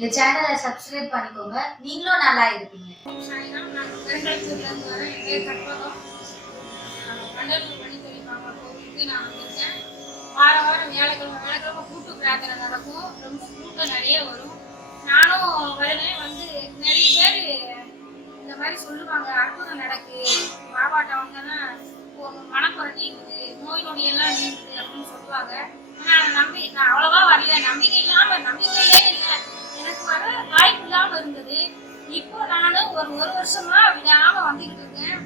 இந்த சேனலை சப்ஸ்கிரைப் பண்ணிக்கோங்க. நீங்களும் நல்லா இருப்பீங்க. சாயங்காலம் நான் வார வாரம் வியாழக்கிழமை வியாழக்கிழமை கூட்டு பிரார்த்தனை நடக்கும் ரொம்ப கூட்டம் நிறைய வரும் நானும் வருவேன் வந்து நிறைய பேர் இந்த மாதிரி சொல்லுவாங்க அற்புதம் நடக்கு பாபாட்ட வந்தோன்னா மனக்குறை நீங்குது நோய் நொடி எல்லாம் நீங்குது அப்படின்னு சொல்லுவாங்க ஆனால் நம்பி நான் அவ்வளோ இப்போ நானும் ஒரு ஒரு வருஷமா விடாம வந்துகிட்டு இருக்கேன்.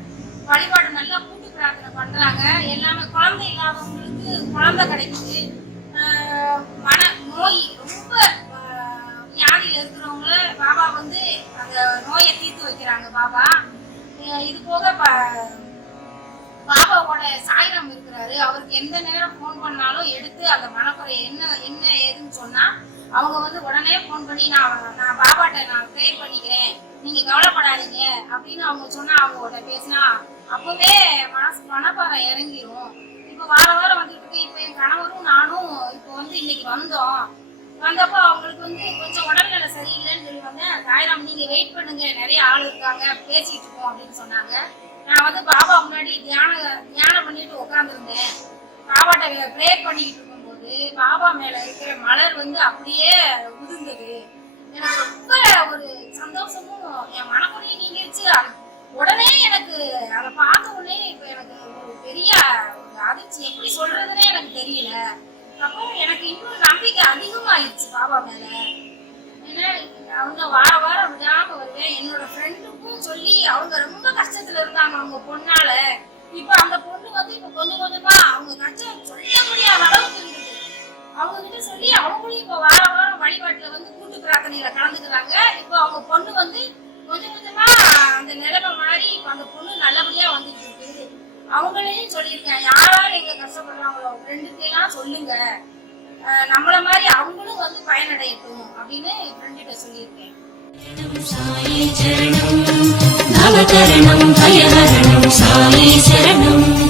வழிபாடு நல்லா கூட்டு பிரார்த்தனை பண்றாங்க. எல்லாமே குழந்தை இல்லாதவங்களுக்கு குழந்தை கிடைக்குது. மன நோய் ரொம்ப ஆஹ் வியாதியில இருக்கிறவங்கள பாபா வந்து அந்த நோயை தீர்த்து வைக்கிறாங்க பாபா. இது போக ப- இருக்கிறாரு அவருக்கு எந்த நேரம் ஃபோன் பண்ணாலும் எடுத்து அந்த மனக்குறை என்ன என்ன ஏதுன்னு சொன்னா அவங்க வந்து உடனே ஃபோன் பண்ணி நான் நான் பாபாட்ட நான் ப்ரே பண்ணிக்கிறேன். நீங்க கவலைப்படாதீங்க. அப்படின்னு அவங்க சொன்னா அவங்களோட பேசினா அப்பவே மனசு மனப்பாறை இறங்கிரும். இப்போ வார வாரம் வந்துட்டு இருக்கு. இப்போ என் கணவரும் நானும் இப்போ வந்து இன்னைக்கு வந்தோம். வந்தப்போ அவங்களுக்கு வந்து கொஞ்சம் உடல்நிலை சரியில்லைன்னு சொல்லி வந்தேன் சாய்ராம் நீங்க வெயிட் பண்ணுங்க. நிறைய ஆள் இருக்காங்க. பேசிட்டு இருக்கோம். அப்படின்னு சொன்னாங்க. நான் வந்து பாபா முன்னாடி தியானம் தியானம் பண்ணிட்டு உட்காந்துருந்தேன் பாபாட்ட ப்ரேயர் பண்ணிக்கிட்டு இருக்கும்போது பாபா மேல இருக்கிற மலர் வந்து அப்படியே உதிர்ந்தது. எனக்கு ரொம்ப ஒரு சந்தோஷமும் என் மனக்குறையும் நீங்கிடுச்சு உடனே எனக்கு அதை பார்த்த உடனே இப்போ எனக்கு ஒரு பெரிய ஒரு அதிர்ச்சி. எப்படி சொல்றதுன்னே எனக்கு தெரியல. அப்போ எனக்கு இன்னும் நம்பிக்கை அதிகமாயிடுச்சு பாபா மேல. ஏன்னா அவங்க வார வாரம் விடாம வருவேன். என்னோட அவங்க ரொம்ப கஷ்டத்துல இருந்தாங்க அவங்க பொண்ணால. இப்ப அந்த பொண்ணு வந்து இப்ப கொஞ்சம் கொஞ்சமா அவங்க கஷ்டம் சொல்ல முடியாத அளவுக்கு இருந்தது அவங்க கிட்ட சொல்லி அவங்களும் இப்ப வார வாரம் வழிபாட்டுல வந்து கூட்டு பிரார்த்தனையில கலந்துக்கிறாங்க. இப்ப அவங்க பொண்ணு வந்து கொஞ்சம் கொஞ்சமா அந்த நிலைமை மாறி இப்ப அந்த பொண்ணு நல்லபடியா வந்துட்டு இருக்குது அவங்களையும் சொல்லியிருக்கேன் யாராவது எங்க கஷ்டப்படுறாங்களோ ஃப்ரெண்டுக்கெல்லாம் சொல்லுங்க. நம்மள மாதிரி அவங்களும் வந்து பயனடையட்டும் அப்படின்னு ஃப்ரெண்டுகிட்ட சொல்லியிருக்கேன். சாயி சரணம் பாதகரணம் பயகரணம் சாயி சரணம்